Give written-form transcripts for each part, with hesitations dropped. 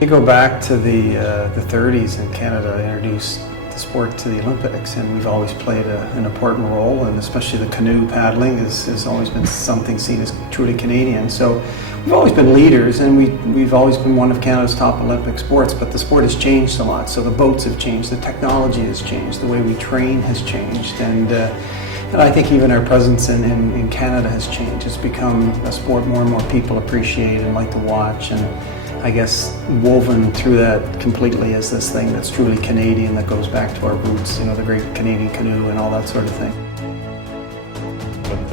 You go back to the 30s, and Canada introduced the sport to the Olympics, and we've always played an important role, and especially the canoe paddling has always been something seen as truly Canadian. So we've always been leaders, and we've always been one of Canada's top Olympic sports, but the sport has changed a lot. So the boats have changed, the technology has changed, the way we train has changed, and I think even our presence in Canada has changed. It's become a sport more and more people appreciate and like to watch, and I guess woven through that completely is this thing that's truly Canadian, that goes back to our roots, you know, the great Canadian canoe and all that sort of thing. But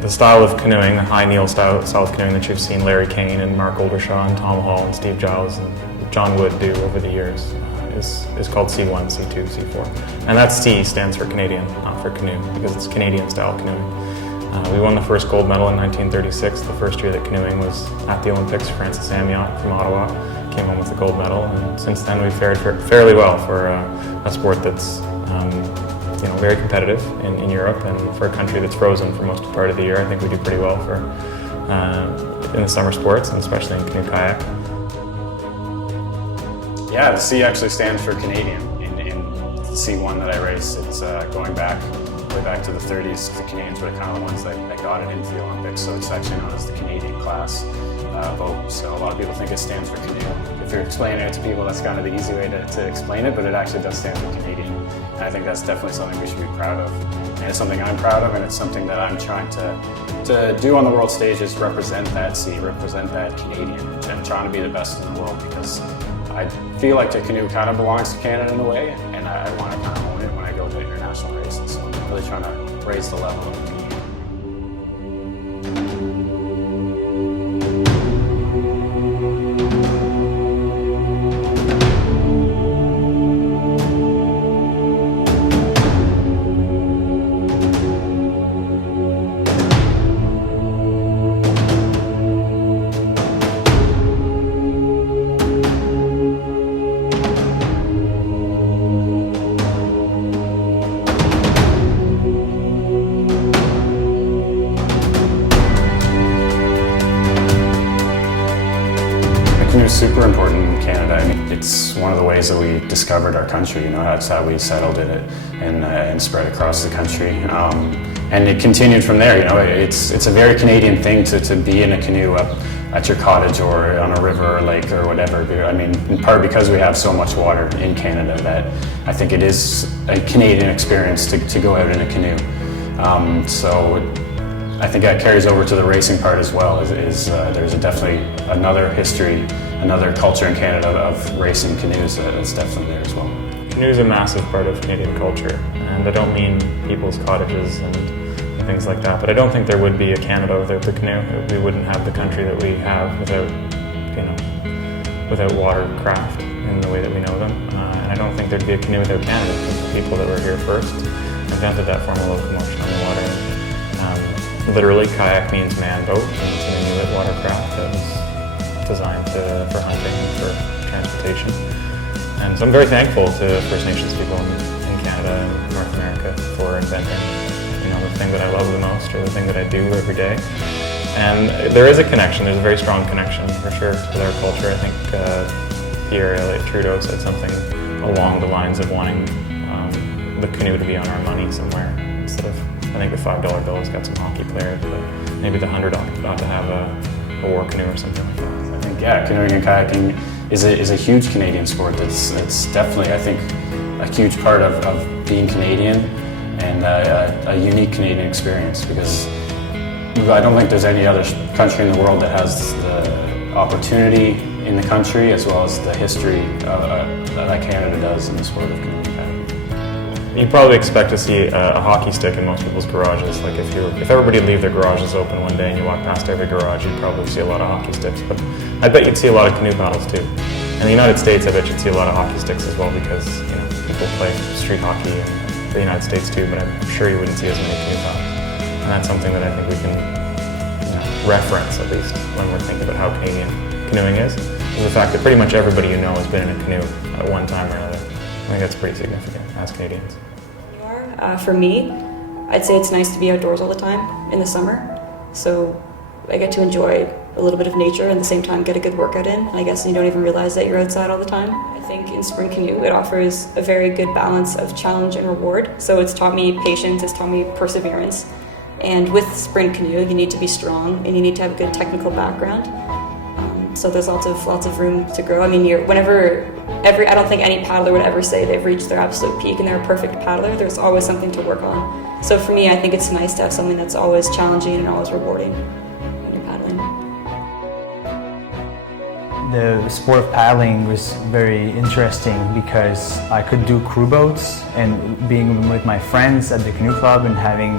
the style of canoeing, the high kneel style of canoeing that you've seen Larry Kane and Mark Oldershaw and Tom Hall and Steve Giles and John Wood do over the years is called C1, C2, C4. And that C stands for Canadian, not for canoe, because it's Canadian style canoeing. We won the first gold medal in 1936, the first year that canoeing was at the Olympics. Francis Amiot from Ottawa came home with the gold medal, and since then we've fared fairly well for a sport that's very competitive in Europe, and for a country that's frozen for most part of the year. I think we do pretty well for in the summer sports, and especially in canoe kayak. Yeah, the C actually stands for Canadian. In the C1 that I race, it's going back way back to the 30s. The Canadians were kind of the ones that got it into the Olympics, so it's actually known as the Canadian class boat. So a lot of people think it stands for canoe. If you're explaining it to people, that's kind of the easy way to explain it, but it actually does stand for Canadian. And I think that's definitely something we should be proud of. And it's something I'm proud of, and it's something that I'm trying to do on the world stage, is represent that C, represent that Canadian, and trying to be the best in the world, because I feel like the canoe kind of belongs to Canada in a way, and I want to kind of own it when I go to international races. So I'm really trying to raise the level of the game. It's super important in Canada. I mean, it's one of the ways that we discovered our country. You know, that's how we settled in it and spread across the country. And it continued from there. You know, it's a very Canadian thing to be in a canoe up at your cottage or on a river or lake or whatever. I mean, in part because we have so much water in Canada, that I think it is a Canadian experience to go out in a canoe. So I think that carries over to the racing part as well. There's definitely another history, another culture in Canada of racing canoes that's definitely there as well. Canoe is a massive part of Canadian culture, and I don't mean people's cottages and things like that, but I don't think there would be a Canada without the canoe. We wouldn't have the country that we have without watercraft in the way that we know them. And I don't think there'd be a canoe without Canada, because the people that were here first invented that form of locomotion on the water. Literally, kayak means man boat, and it's an Inuit watercraft that was designed for hunting and for transportation. And so I'm very thankful to First Nations people in Canada and North America for inventing, the thing that I love the most, or the thing that I do every day. And there is a connection, there's a very strong connection for sure with our culture. I think Pierre Elliott Trudeau said something along the lines of wanting the canoe to be on our money somewhere, instead of, I think the $5 bill's got some hockey players, but maybe the $100 ought to have a war canoe or something like that. I think, yeah, canoeing and kayaking is a huge Canadian sport. It's definitely, I think, a huge part of being Canadian, and a unique Canadian experience, because I don't think there's any other country in the world that has the opportunity in the country as well as the history that Canada does in the sport of canoeing and kayaking. You probably expect to see a hockey stick in most people's garages. Like if everybody leave their garages open one day and you walk past every garage, you'd probably see a lot of hockey sticks. But I bet you'd see a lot of canoe paddles too. In the United States, I bet you'd see a lot of hockey sticks as well, because people play street hockey in the United States too. But I'm sure you wouldn't see as many canoe paddles. And that's something that I think we can reference, at least when we're thinking about how Canadian canoeing is the fact that pretty much everybody you know has been in a canoe at one time or another. I think that's pretty significant as Canadians. For me, I'd say it's nice to be outdoors all the time in the summer, so I get to enjoy a little bit of nature and at the same time get a good workout in. And I guess you don't even realize that you're outside all the time. I think in sprint canoe it offers a very good balance of challenge and reward. So it's taught me patience, it's taught me perseverance. And with sprint canoe you need to be strong and you need to have a good technical background. So there's lots of room to grow. I mean, I don't think any paddler would ever say they've reached their absolute peak and they're a perfect paddler. There's always something to work on. So for me, I think it's nice to have something that's always challenging and always rewarding when you're paddling. The sport of paddling was very interesting because I could do crew boats, and being with my friends at the canoe club and having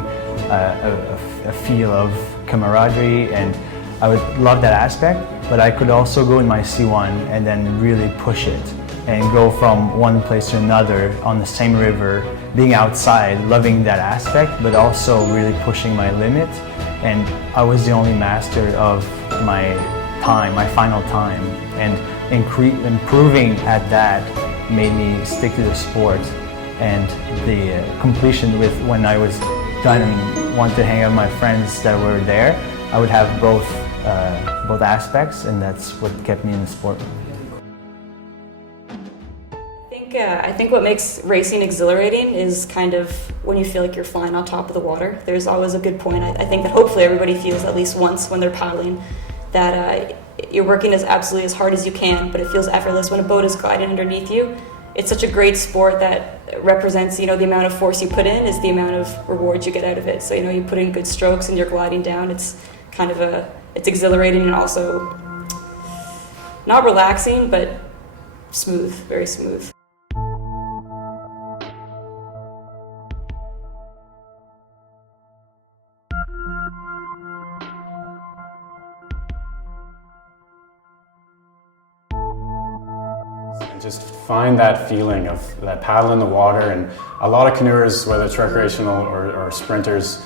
a feel of camaraderie, and I would love that aspect, but I could also go in my C1 and then really push it and go from one place to another on the same river, being outside, loving that aspect, but also really pushing my limit. And I was the only master of my time, my final time, and improving at that made me stick to the sport. And the completion with when I was done and wanted to hang out with my friends that were there, I would have both aspects, and that's what kept me in the sport. I think what makes racing exhilarating is kind of when you feel like you're flying on top of the water. There's always a good point. I think that hopefully everybody feels at least once when they're paddling that you're working absolutely as hard as you can, but it feels effortless when a boat is gliding underneath you. It's such a great sport that represents, the amount of force you put in is the amount of reward you get out of it. So, you put in good strokes and you're gliding down. It's kind of it's exhilarating and also not relaxing, but smooth, very smooth. And just find that feeling of that paddle in the water, and a lot of canoers, whether it's recreational or sprinters,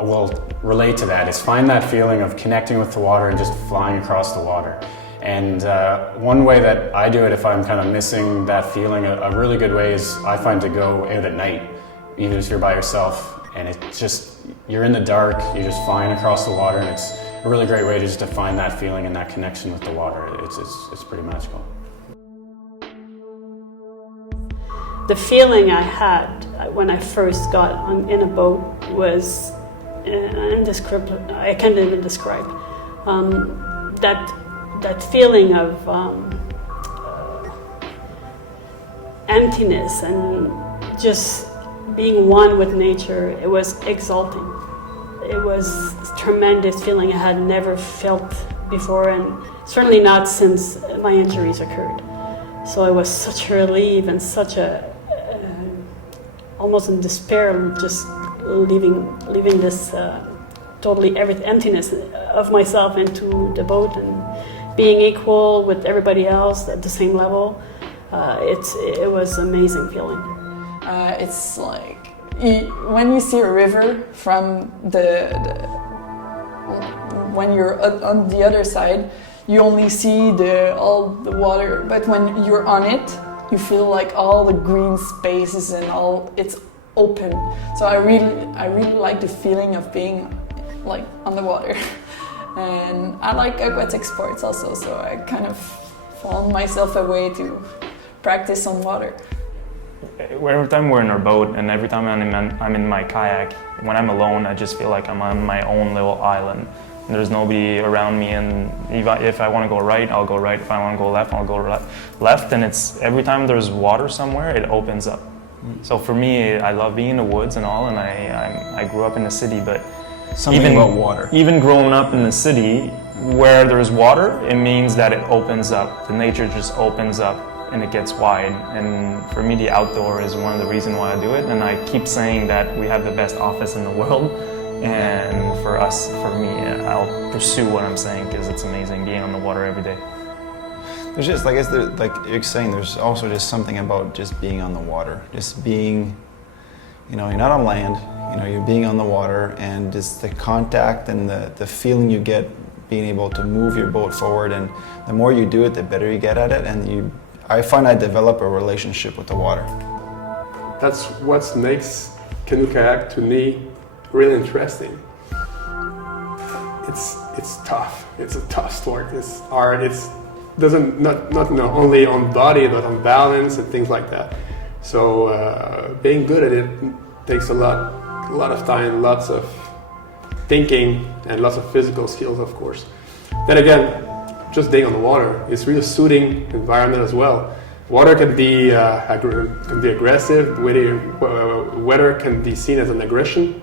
will relate to that, is find that feeling of connecting with the water and just flying across the water. And one way that I do it if I'm kind of missing that feeling, a really good way is I find to go out at night, even if you're by yourself, and it's just, you're in the dark, you're just flying across the water, and it's a really great way to find that feeling and that connection with the water. It's pretty magical. The feeling I had when I first got in a boat was indescribable. I can't even describe that feeling of emptiness and just being one with nature. It was exalting. It was a tremendous feeling I had never felt before, and certainly not since my injuries occurred. So it was such a relief and such a almost in despair, just leaving this totally emptiness of myself into the boat and being equal with everybody else at the same level. It was an amazing feeling. It's like when you see a river from when you're on the other side, you only see all the water, but when you're on it, you feel like all the green spaces and it's open. So I really like the feeling of being like on the water. And I like aquatic sports also, so I kind of found myself a way to practice on water. Every time we're in our boat and every time I'm in my kayak, when I'm alone, I just feel like I'm on my own little island. There's nobody around me, and if I want to go right, I'll go right. If I want to go left, I'll go left. And it's every time there's water somewhere, it opens up. So for me, I love being in the woods and all, and I grew up in the city, but Something about water. Even growing up in the city, where there's water, it means that it opens up. The nature just opens up and it gets wide. And for me, the outdoor is one of the reasons why I do it. And I keep saying that we have the best office in the world. And for me, I'll pursue what I'm saying because it's amazing being on the water every day. There's just, like you're saying, there's also just something about just being on the water. Just being, you're not on land, you're being on the water, and just the contact and the feeling you get being able to move your boat forward. And the more you do it, the better you get at it. And I find I develop a relationship with the water. That's what makes canoe kayak to me really interesting. it's tough. It's a tough sport. It's hard. It's doesn't not only on body but on balance and things like that. So being good at it takes a lot of time, lots of thinking, and lots of physical skills, of course. Then again, just being on the water is really a soothing environment as well. Water can be aggressive. Weather can be seen as an aggression,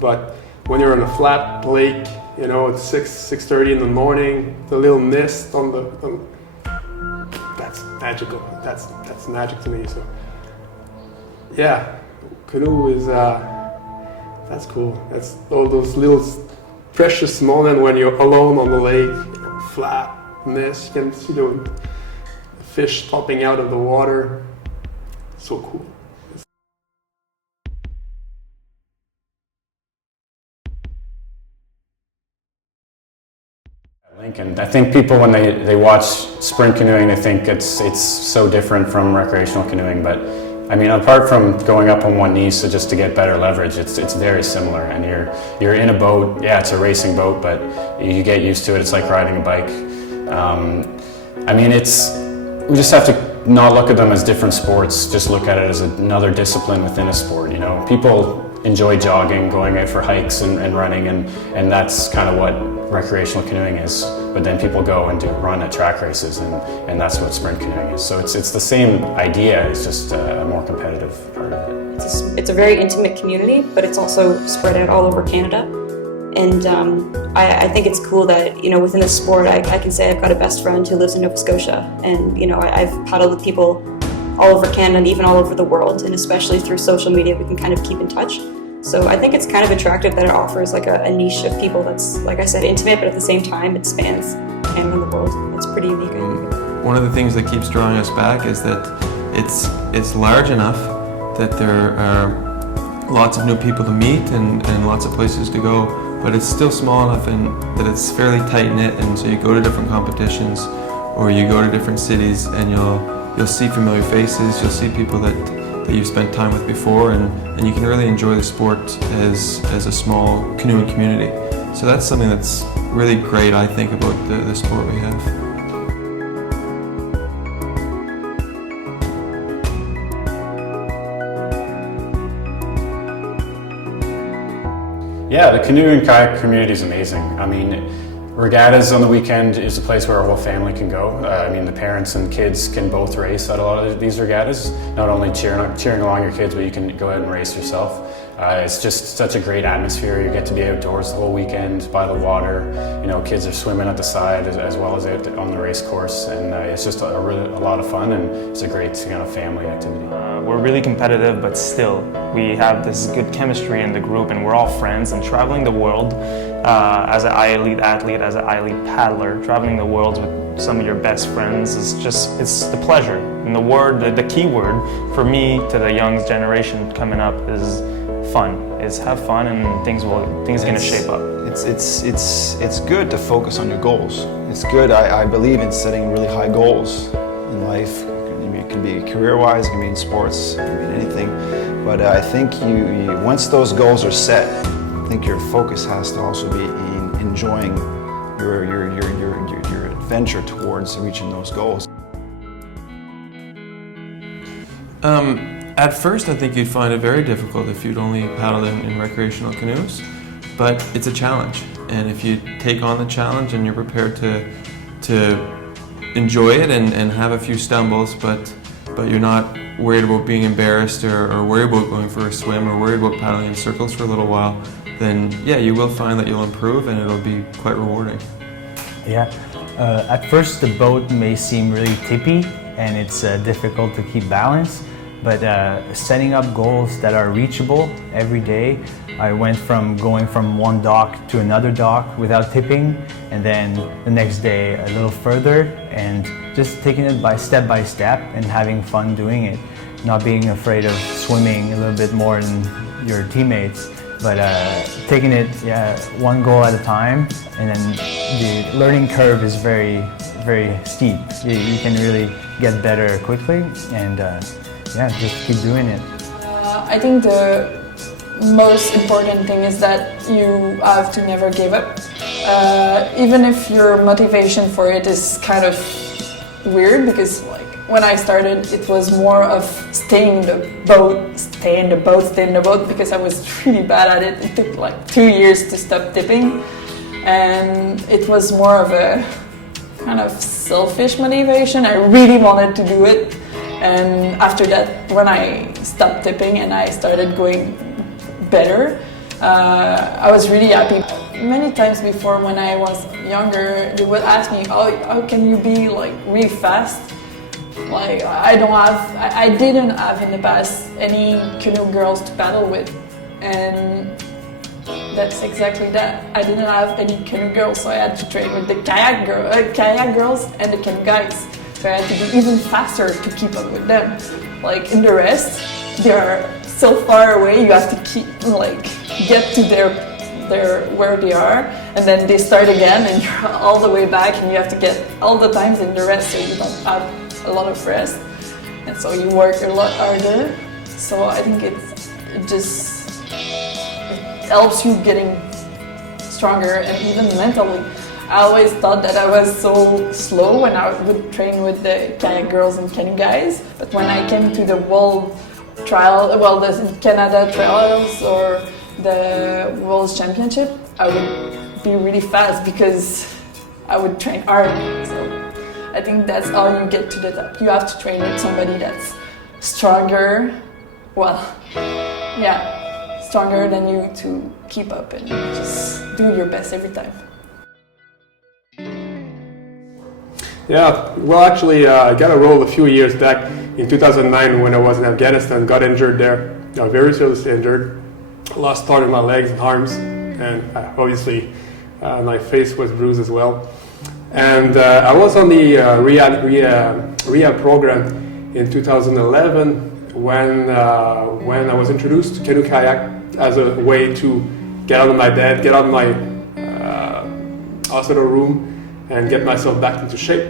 but when you're on a flat lake, you know, it's 6:30 in the morning, the little mist on that's magical. That's magic to me. So yeah, canoe is that's cool. That's all those little precious moments when you're alone on the lake, you know, flat mist, you can see the fish popping out of the water. So cool. Lincoln. I think people, when they watch sprint canoeing, they think it's so different from recreational canoeing, but I mean, apart from going up on one knee so just to get better leverage, it's very similar. And you're in a boat. Yeah, it's a racing boat, but you get used to it. It's like riding a bike. I mean, we just have to not look at them as different sports. Just look at it as another discipline within a sport. You know, people enjoy jogging, going out for hikes and running, and that's kind of what recreational canoeing is. But then people go and run at track races, and that's what sprint canoeing is. So it's the same idea. It's just a more competitive part of it. It's a very intimate community, but it's also spread out all over Canada. And I think it's cool that, you know, within the sport, I can say I've got a best friend who lives in Nova Scotia, and you know, I've paddled with people all over Canada and even all over the world, and especially through social media, we can kind of keep in touch. So I think it's kind of attractive that it offers like a niche of people that's, like I said, intimate, but at the same time it spans Canada and the world. It's pretty unique, I think. One of the things that keeps drawing us back is that it's large enough that there are lots of new people to meet and lots of places to go, but it's still small enough and that it's fairly tight-knit, and so you go to different competitions or you go to different cities and you'll see familiar faces, you'll see people that you've spent time with before, and you can really enjoy the sport as a small canoeing community. So that's something that's really great, I think, about the sport we have. Yeah, the canoe and kayak community is amazing. I mean, regattas on the weekend is a place where our whole family can go. I mean, the parents and kids can both race at a lot of these regattas. Not only cheering along your kids, but you can go out and race yourself. It's just such a great atmosphere. You get to be outdoors the whole weekend by the water. You know, kids are swimming at the side as well as out on the race course, and it's just a lot of fun, and it's a great kind of family activity. We're really competitive, but still, we have this good chemistry in the group, and we're all friends, and traveling the world as an elite athlete, as an elite paddler, traveling the world with some of your best friends it's the pleasure. And the key word for me to the young generation coming up is fun. Is have fun, and things are going to shape up. It's good to focus on your goals. It's good. I believe in setting really high goals in life. It can be career-wise, it can be in sports, it can be in anything. But I think you once those goals are set, I think your focus has to also be in enjoying your adventure towards reaching those goals. At first, I think you'd find it very difficult if you'd only paddled in recreational canoes, but it's a challenge. And if you take on the challenge and you're prepared to enjoy it and have a few stumbles, but you're not worried about being embarrassed or worried about going for a swim or worried about paddling in circles for a little while, then yeah, you will find that you'll improve and it'll be quite rewarding. Yeah, at first the boat may seem really tippy and it's difficult to keep balance, but setting up goals that are reachable every day. I went from going from one dock to another dock without tipping, and then the next day a little further, and just taking it by step and having fun doing it. Not being afraid of swimming a little bit more than your teammates, but taking it one goal at a time, and then the learning curve is very, very steep. You can really get better quickly, and just keep doing it. I think the most important thing is that you have to never give up. even if your motivation for it is kind of weird, because like when I started, it was more of stay in the boat, because I was really bad at it. It took like 2 years to stop tipping, and it was more of a kind of selfish motivation. I really wanted to do it, and after that, when I stopped tipping and I started going better, I was really happy. Many times before, when I was younger, they would ask me, how can you be like really fast? Like I didn't have in the past any canoe girls to paddle with, and that's exactly that. I didn't have any canoe girls, so I had to train with the kayak girls and the canoe guys. So I had to be even faster to keep up with them. Like in the rest, they are so far away. You have to get to their where they are, and then they start again, and you're all the way back, and you have to get all the times in the rest, so you don't have a lot of rest, and so you work a lot harder. So I think it helps you getting stronger, and even mentally. I always thought that I was so slow when I would train with the kayak girls and canoe guys, but when I came to the world trial, well, the Canada trials or the World Championship, I would be really fast because I would train hard. So I think that's how you get to the top. You have to train with somebody that's stronger, stronger than you to keep up and just do your best every time. Yeah, well, actually, I got a role a few years back in 2009 when I was in Afghanistan. Got injured there, very seriously injured. Lost part of my legs and arms, and obviously my face was bruised as well. And I was on the rehab program in 2011 when I was introduced to canoe kayak as a way to get out of my bed, get out of my hospital room, and get myself back into shape.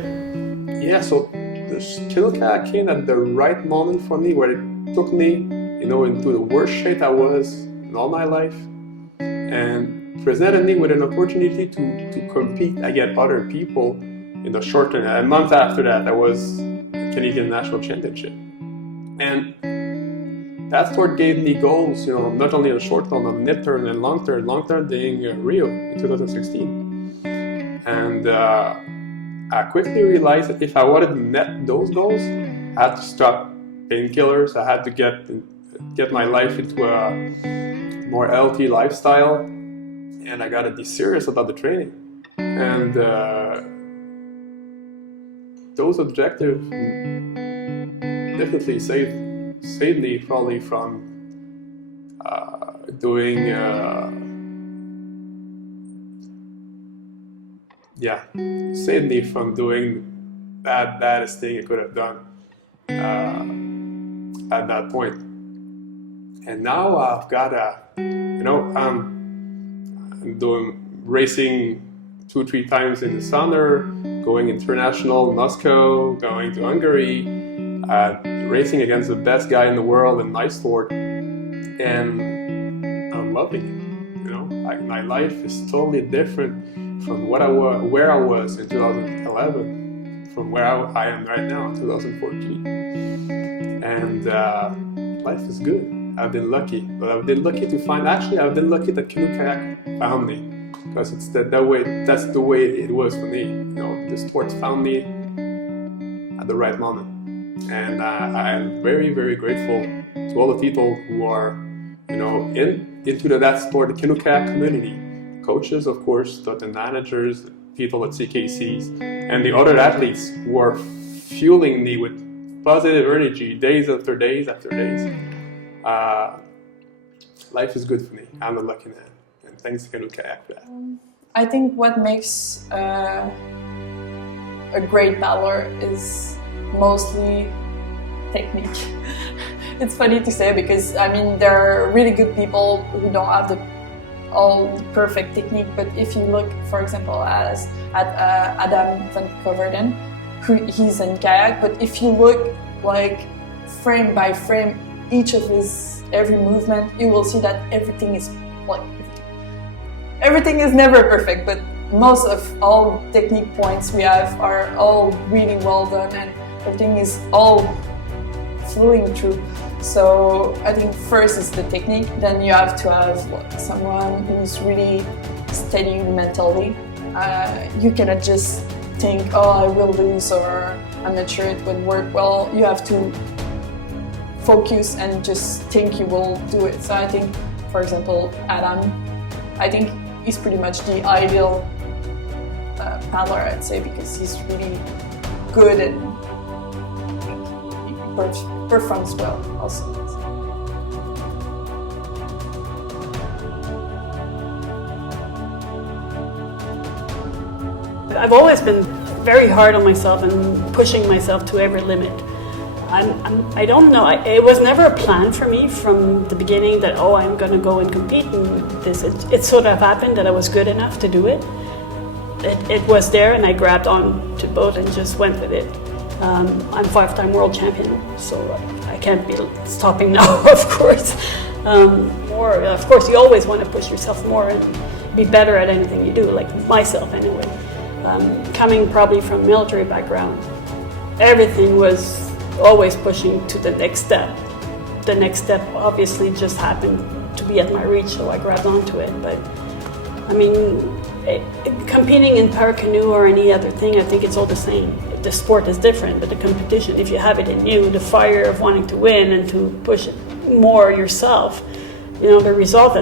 Yeah, so this canoe kayak came at the right moment for me, where it took me, into the worst shape I was in all my life, and presented me with an opportunity to compete against other people in the short term. A month after that, I was Canadian National Championship, and that sport gave me goals, not only in the short term, but mid-term and long-term. Long-term being Rio in 2016, and I quickly realized that if I wanted to meet those goals, I had to stop painkillers. I had to get my life into a more healthy lifestyle, and I got to be serious about the training. And those objectives definitely saved me probably from saved me from doing baddest thing I could have done at that point. And now I've got I'm doing racing 2-3 times in the summer, going international in Moscow, going to Hungary, racing against the best guy in the world in my sport, and I'm loving it. My life is totally different from where I was in 2011, from where I am right now in 2014, and life is good. I've been lucky, but I've been lucky to find. Actually, I've been lucky that canoe kayak found me, because it's that's the way it was for me. The sport found me at the right moment, and I am very, very grateful to all the people who are, into that sport, the canoe kayak community, coaches, of course, the managers, people at CKCs, and the other athletes who are fueling me with positive energy days after days after days. Life is good for me. I'm a lucky man, and thanks to Canoe Kayak for that. I think what makes a great paddler is mostly technique. It's funny to say, because there are really good people who don't have all the perfect technique, but if you look, for example, at vanKoeverden, he's in kayak, but if you look frame by frame, each of his every movement, you will see that everything is never perfect, but most of all technique points we have are all really well done, and everything is all flowing through. So I think first is the technique, then you have to have someone who's really steady mentally. You cannot just think, oh, I will lose, or I'm not sure it would work well. You have to focus and just think you will do it. So I think, for example, Adam, I think he's pretty much the ideal paddler, I'd say, because he's really good and performs well also. I've always been very hard on myself and pushing myself to every limit. I don't know, it was never a plan for me from the beginning that, oh, I'm going to go and compete in this. It sort of happened that I was good enough to do it. It was there, and I grabbed on to both and just went with it. I'm 5-time world champion, so I can't be stopping now, of course. Of course, you always want to push yourself more and be better at anything you do, like myself anyway. Coming probably from military background, everything was always pushing to the next step. The next step obviously just happened to be at my reach, so I grabbed onto it. But I mean, competing in power canoe or any other thing, I think it's all the same. The sport is different, but the competition, if you have it in you, the fire of wanting to win and to push it more yourself, you know, the result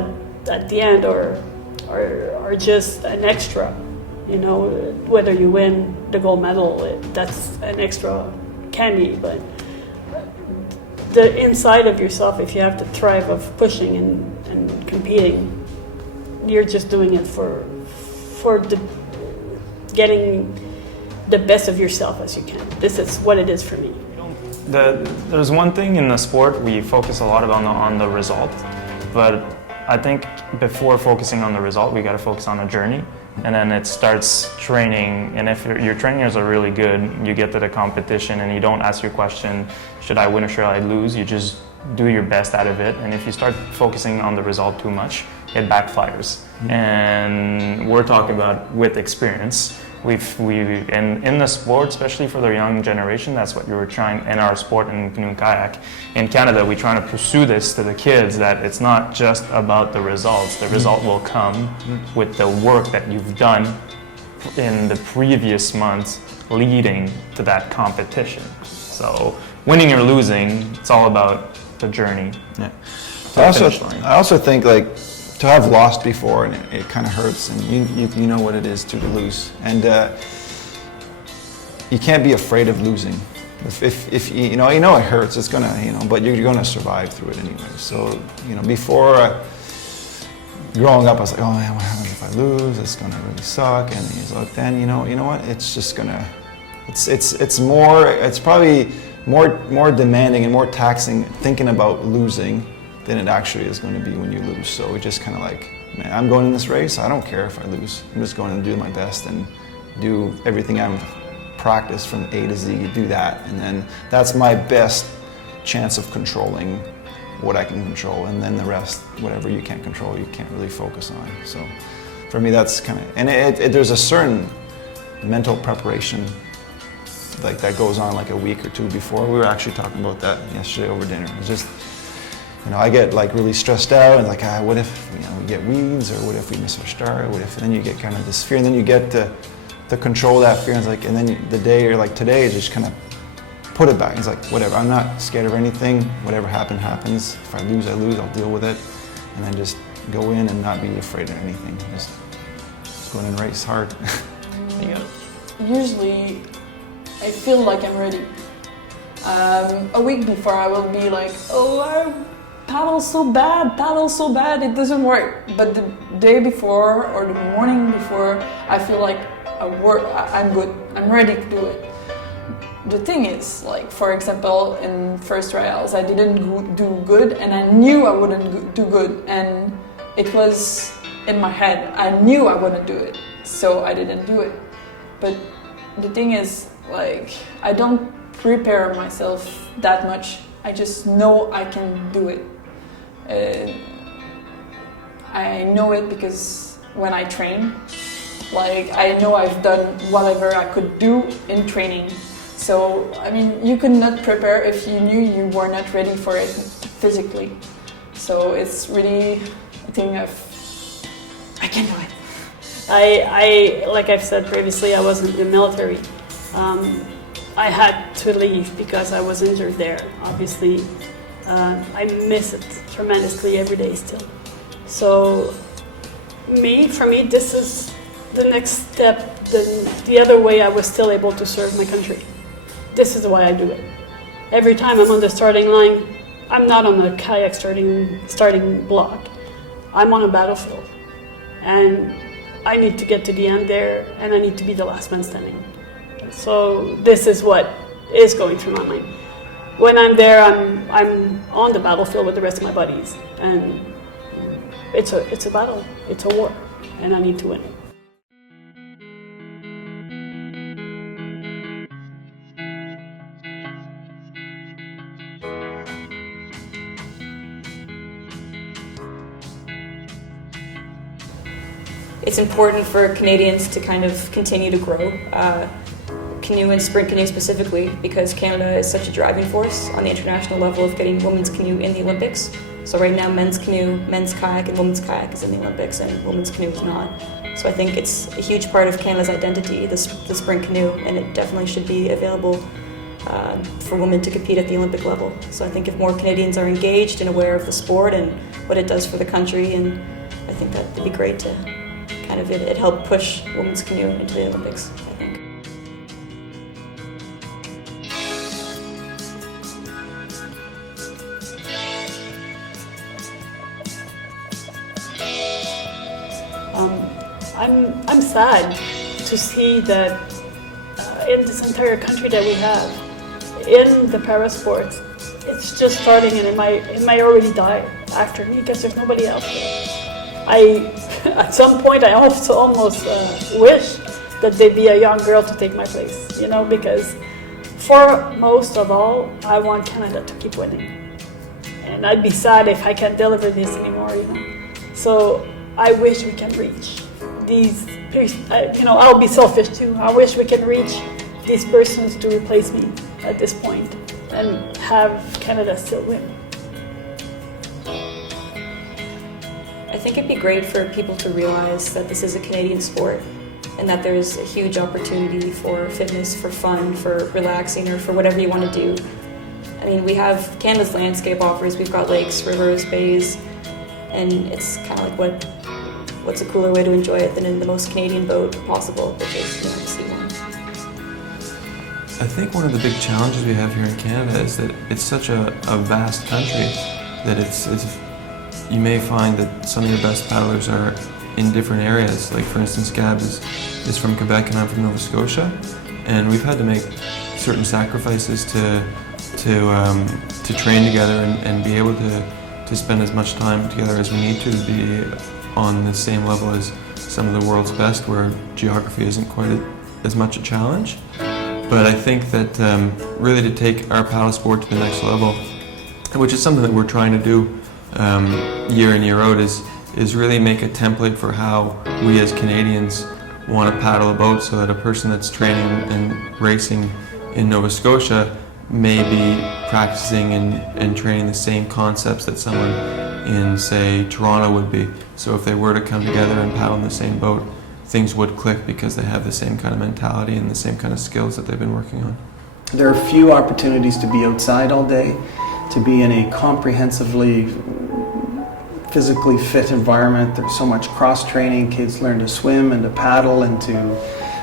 at the end are just an extra. You know, whether you win the gold medal, that's an extra candy, but the inside of yourself, if you have the thrive of pushing and competing, you're just doing it for getting the best of yourself as you can. This is what it is for me. There's one thing in the sport, we focus a lot on the result, but I think before focusing on the result, we got to focus on the journey. And then it starts training, and if your trainers are really good, you get to the competition and you don't ask your question, should I win or should I lose? You just do your best out of it, and if you start focusing on the result too much, it backfires. And we're talking about with experience. In the sport, especially for the young generation, that's what you were trying in our sport in canoe kayak. In Canada, we're trying to pursue this to the kids, that it's not just about the results. The result will come with the work that you've done in the previous months leading to that competition. So winning or losing, it's all about the journey. Yeah. I also think, like, to have lost before, and it kind of hurts, and you know what it is to lose, and you can't be afraid of losing. If you know it hurts, it's gonna, but you're gonna survive through it anyway. So before growing up, I was like, oh man, what happens if I lose? It's gonna really suck. And then you know what? It's just gonna, it's probably more demanding and more taxing thinking about losing than it actually is going to be when you lose. So we just kind of like, man, I'm going in this race, I don't care if I lose. I'm just going to do my best and do everything I've practiced from A to Z, do that. And then that's my best chance of controlling what I can control. And then the rest, whatever you can't control, you can't really focus on. So for me, that's kind of, and there's a certain mental preparation like that goes on like a week or two before. We were actually talking about that yesterday over dinner. It's just, I get like really stressed out and like, what if we get weeds, or what if we miss our start, what if, and then you get kind of this fear, and then you get to control that fear, and it's like, and then the day you're like, today, just kind of put it back. It's like, whatever, I'm not scared of anything, whatever happens. If I lose, I'll deal with it, and then just go in and not be afraid of anything. Just go in and race hard. Usually, I feel like I'm ready. A week before, I will be like, oh, I paddle so bad, it doesn't work. But the day before or the morning before, I feel like I'm good, I'm ready to do it. The thing is, like, for example, in first trials, I didn't do good, and I knew I wouldn't do good, and it was in my head. I knew I wouldn't do it, so I didn't do it. But the thing is, like, I don't prepare myself that much. I just know I can do it. I know it because when I train, Like, I know I've done whatever I could do in training. So, I mean, you could not prepare if you knew you were not ready for it physically. So it's really a thing of, I can do it. I like I've said previously, I was in the military. I had to leave because I was injured there. Obviously, I miss it tremendously every day still. So, for me, this is the next step. The other way I was still able to serve my country. This is why I do it. Every time I'm on the starting line, I'm not on the kayak starting block. I'm on a battlefield, and I need to get to the end there, and I need to be the last man standing. So this is what is going through my mind. When I'm there, I'm on the battlefield with the rest of my buddies, and it's a battle, it's a war, and I need to win it. It's important for Canadians to kind of continue to grow, canoe and sprint canoe specifically, because Canada is such a driving force on the international level of getting women's canoe in the Olympics. So right now men's canoe, men's kayak and women's kayak is in the Olympics and women's canoe is not. So I think it's a huge part of Canada's identity, the sprint canoe, and it definitely should be available for women to compete at the Olympic level. So I think if more Canadians are engaged and aware of the sport and what it does for the country, and I think that would be great to kind of it helped push women's canoe into the Olympics, I think. I'm sad to see that in this entire country that we have, in the para sports, it's just starting and it might already die after me because there's nobody else there. At some point, I also almost wish that there'd be a young girl to take my place, you know, because for most of all, I want Canada to keep winning. And I'd be sad if I can't deliver this anymore, you know. So I wish we can reach these, you know, I'll be selfish too. I wish we can reach these persons to replace me at this point and have Canada still win. I think it'd be great for people to realize that this is a Canadian sport and that there's a huge opportunity for fitness, for fun, for relaxing, or for whatever you want to do. I mean, we have Canada's landscape offers. We've got lakes, rivers, bays, and it's kind of like what's a cooler way to enjoy it than in the most Canadian boat possible, which is, you know, the C1. I think one of the big challenges we have here in Canada is that it's such a vast country that it's you may find that some of your best paddlers are in different areas. Like, for instance, Gab is from Quebec and I'm from Nova Scotia, and we've had to make certain sacrifices to train together and be able to spend as much time together as we need to be on the same level as some of the world's best, where geography isn't quite as much a challenge. But I think that really to take our paddle sport to the next level, which is something that we're trying to do year in, year out, is really make a template for how we as Canadians want to paddle a boat, so that a person that's training and racing in Nova Scotia may be practicing and training the same concepts that someone in, say, Toronto would be. So if they were to come together and paddle in the same boat, things would click because they have the same kind of mentality and the same kind of skills that they've been working on. There are few opportunities to be outside all day, to be in a comprehensively physically fit environment. There's so much cross-training. Kids learn to swim and to paddle and to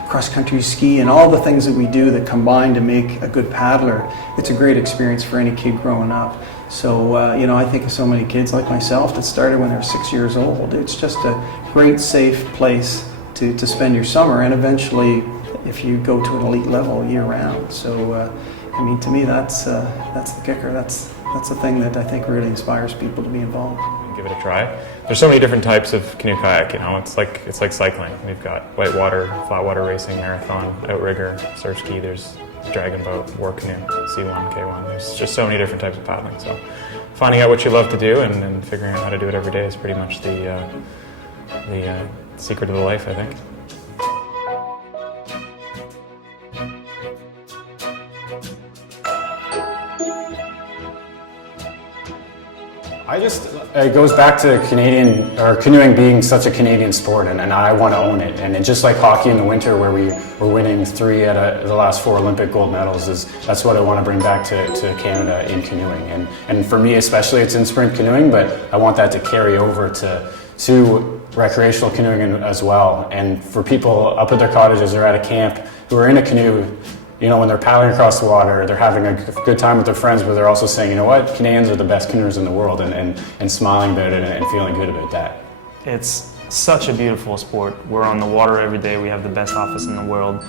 cross-country ski and all the things that we do that combine to make a good paddler. It's a great experience for any kid growing up. So, you know, I think of so many kids like myself that started when they were 6 years old. It's just a great, safe place to spend your summer, and eventually, if you go to an elite level, year-round. So, I mean, to me, that's the kicker. That's the thing that I think really inspires people to be involved. Give it a try. There's so many different types of canoe kayak. You know, it's like cycling. We've got whitewater, flat water racing, marathon, outrigger, surf ski. There's dragon boat, war canoe, C1, K1. There's just so many different types of paddling. So, finding out what you love to do and figuring out how to do it every day is pretty much the secret of the life, I think. It goes back to canoeing being such a Canadian sport, and I want to own it. And just like hockey in the winter, where we were winning 3 out of the last 4 Olympic gold medals, that's what I want to bring back to Canada in canoeing. And for me especially, it's in sprint canoeing, but I want that to carry over to recreational canoeing as well. And for people up at their cottages or at a camp who are in a canoe, when they're paddling across the water, they're having a good time with their friends, but they're also saying, you know what, Canadians are the best canoers in the world, and smiling about it and feeling good about that. It's such a beautiful sport. We're on the water every day. We have the best office in the world.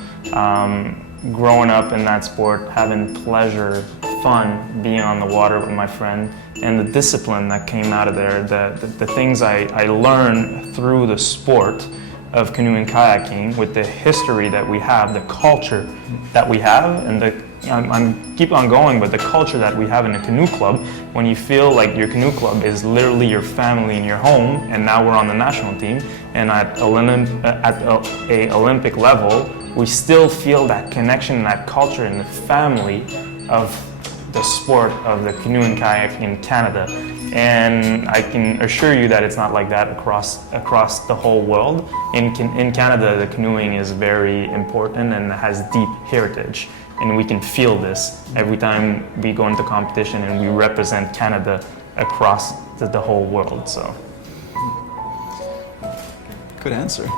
Growing up in that sport, having pleasure, fun, being on the water with my friend, and the discipline that came out of there, the things I learned through the sport of canoe and kayaking, with the history that we have, the culture that we have, and I'm keep on going, but the culture that we have in a canoe club, when you feel like your canoe club is literally your family and your home, and now we're on the national team, and at a Olympic level, we still feel that connection and that culture and the family of the sport of the canoe and kayak in Canada. And I can assure you that it's not like that across the whole world. In Canada, the canoeing is very important and has deep heritage. And we can feel this every time we go into competition and we represent Canada across the whole world. So, good answer.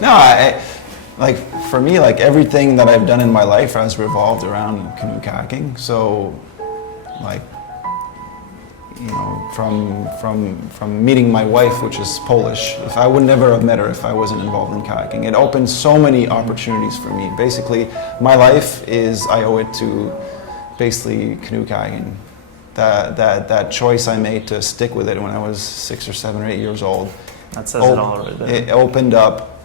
No, for me, everything that I've done in my life has revolved around canoe kayaking. So, from meeting my wife, which is Polish, if I would never have met her if I wasn't involved in kayaking. It opened so many opportunities for me. Basically, my life I owe it to basically canoe kayaking. That choice I made to stick with it when I was 6 or 7 or 8 years old. That says it all right there. It opened up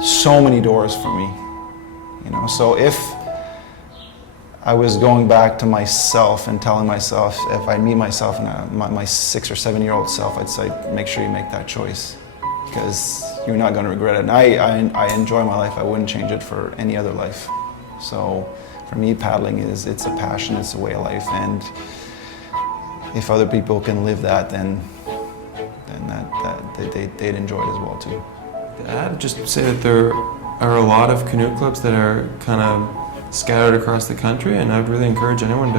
so many doors for me. So if I was going back to myself and telling myself, if I meet myself, my 6 or 7 year old self, I'd say, make sure you make that choice, because you're not going to regret it. And I enjoy my life. I wouldn't change it for any other life. So for me, paddling it's a passion, it's a way of life. And if other people can live that, then they'd enjoy it as well too. I'd just say that there are a lot of canoe clubs that are kind of scattered across the country, and I'd really encourage anyone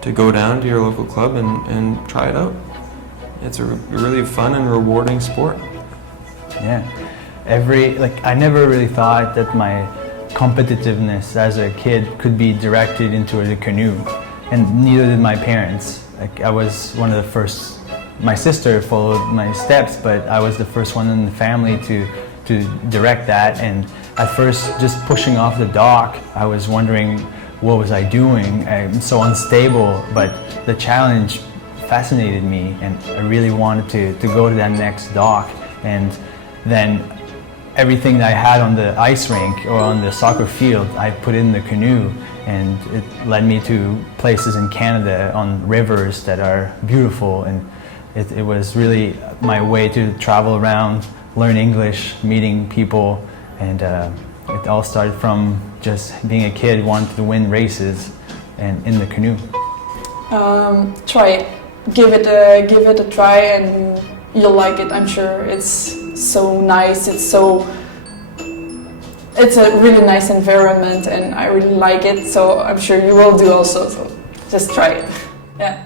to go down to your local club and try it out. It's a really fun and rewarding sport. Yeah, I never really thought that my competitiveness as a kid could be directed into the canoe, and neither did my parents. I was one of the first. My sister followed my steps, but I was the first one in the family to direct that. And at first, just pushing off the dock, I was wondering, what was I doing? I'm so unstable, but the challenge fascinated me, and I really wanted to go to that next dock. And then everything that I had on the ice rink or on the soccer field, I put in the canoe, and it led me to places in Canada on rivers that are beautiful. And it was really my way to travel around, learn English, meeting people, and it all started from just being a kid wanting to win races and in the canoe. Try it. Give it a try, and you'll like it. I'm sure. It's so nice. It's a really nice environment, and I really like it. So I'm sure you will do also. So just try it. Yeah.